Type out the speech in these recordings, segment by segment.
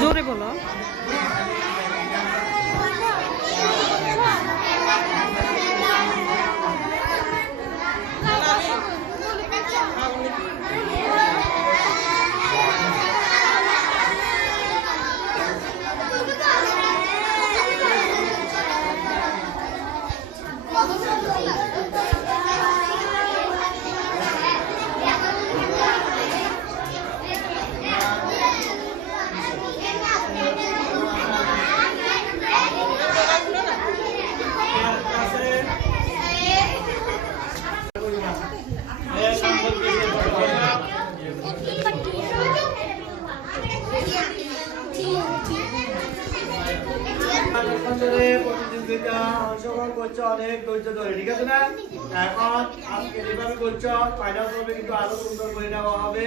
জোরে বলো। অংশগ্রহণ করছো অনেক ধৈর্য ধরে, ঠিক আছে না? এখন আজকে যেভাবে করছো ফাইনাল করবে কিন্তু আরো সুন্দর করে নেওয়া হবে,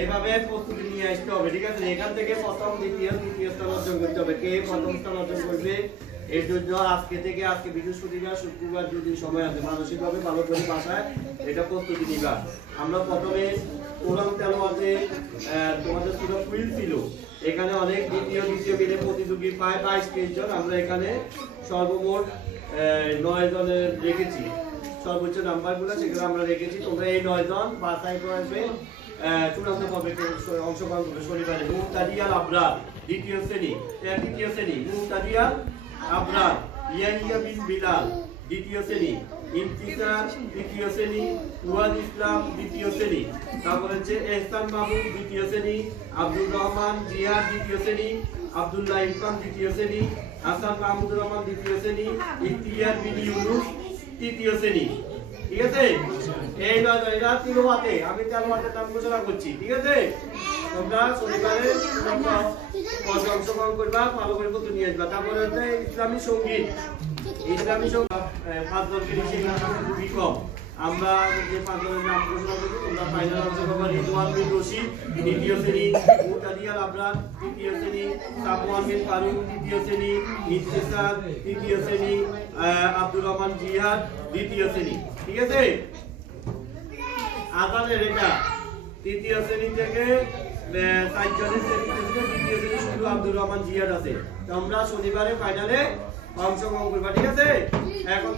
এভাবে প্রস্তুতি নিয়ে আসতে হবে, ঠিক আছে? এখান থেকে প্রথম দ্বিতীয় তৃতীয় স্থান অর্জন করতে হবে। কে প্রথম স্থান অর্জন করবে এর জন্য আজকে থেকে, আজকে বৃহস্পতিবার শুক্রবার দুদিন সময় আছে, মানসিকভাবে ভালো করে বাসায় এটা প্রস্তুতি নিবা। আমরা প্রথমে কোরআন তেলাওয়াতে তোমাদের সূরা কুইল ছিল, এখানে অনেক দ্বিতীয় মিলে প্রতিযোগী প্রায় 22-23 জন। আমরা এখানে সর্বমোট 9 জনের রেখেছি, সর্বোচ্চ নাম্বারগুলো সেগুলো আমরা রেখেছি। তোমরা এই 9 জন বাছাই করবে, চূড়ান্ত পর্বে অংশগ্রহণ করবে শনিবারে। মুহতাদিয়াল আবরার তৃতীয় শ্রেণী, মুহতাদিয়াল আবরার, ইয়াহিয়া বিন বিলাল দ্বিতীয় শ্রেণী, ইমতিসার তৃতীয় শ্রেণী, ওয়াদ ইসলাম দ্বিতীয় শ্রেণী, তারপর হচ্ছে এহসান মাহমুদ দ্বিতীয় শ্রেণী, আব্দুর রহমান জিয়াদ দ্বিতীয় শ্রেণী, আব্দুল্লাহ ইরফান দ্বিতীয় শ্রেণী, হাসান মাহমুদুর রহমান দ্বিতীয় শ্রেণী, ইখতিয়ার বিন ইউনুস তৃতীয় শ্রেণী, ঠিক আছে? এই এরা তিলওয়াতে, আমি তেলাওয়াতের নাম ঘোষণা করছি, ঠিক আছে? তোমরা শনিবারে অংশগ্রহণ করবা, ভালো করে কত নিয়ে আসবা। তারপরে হচ্ছে ইসলামী সঙ্গীত, 5 জনকে খুবই কম। আমরা যে 5 জনের নাম ঘোষণা করবো, তোমরা ফাইনাল অংশগ্রহণ। রিদওয়ান বিন রশিদ দ্বিতীয় শ্রেণী, মুহতাদিয়াল আবরার তৃতীয় শ্রেণী, সাফওয়ান বিন ফারুক তৃতীয় শ্রেণী, ইমতিসার তৃতীয় শ্রেণী, আব্দুর রহমান জিয়াদ দ্বিতীয় শ্রেণী, ঠিক আছে? আদানের এটা তৃতীয় শ্রেণী থেকে 4 জনের দ্বিতীয় শ্রেণী শুধু আব্দুর রহমান জিয়াদ আছে। তোমরা শনিবারে ফাইনালে অংশগ্রহণ করবা, ঠিক আছে? এখন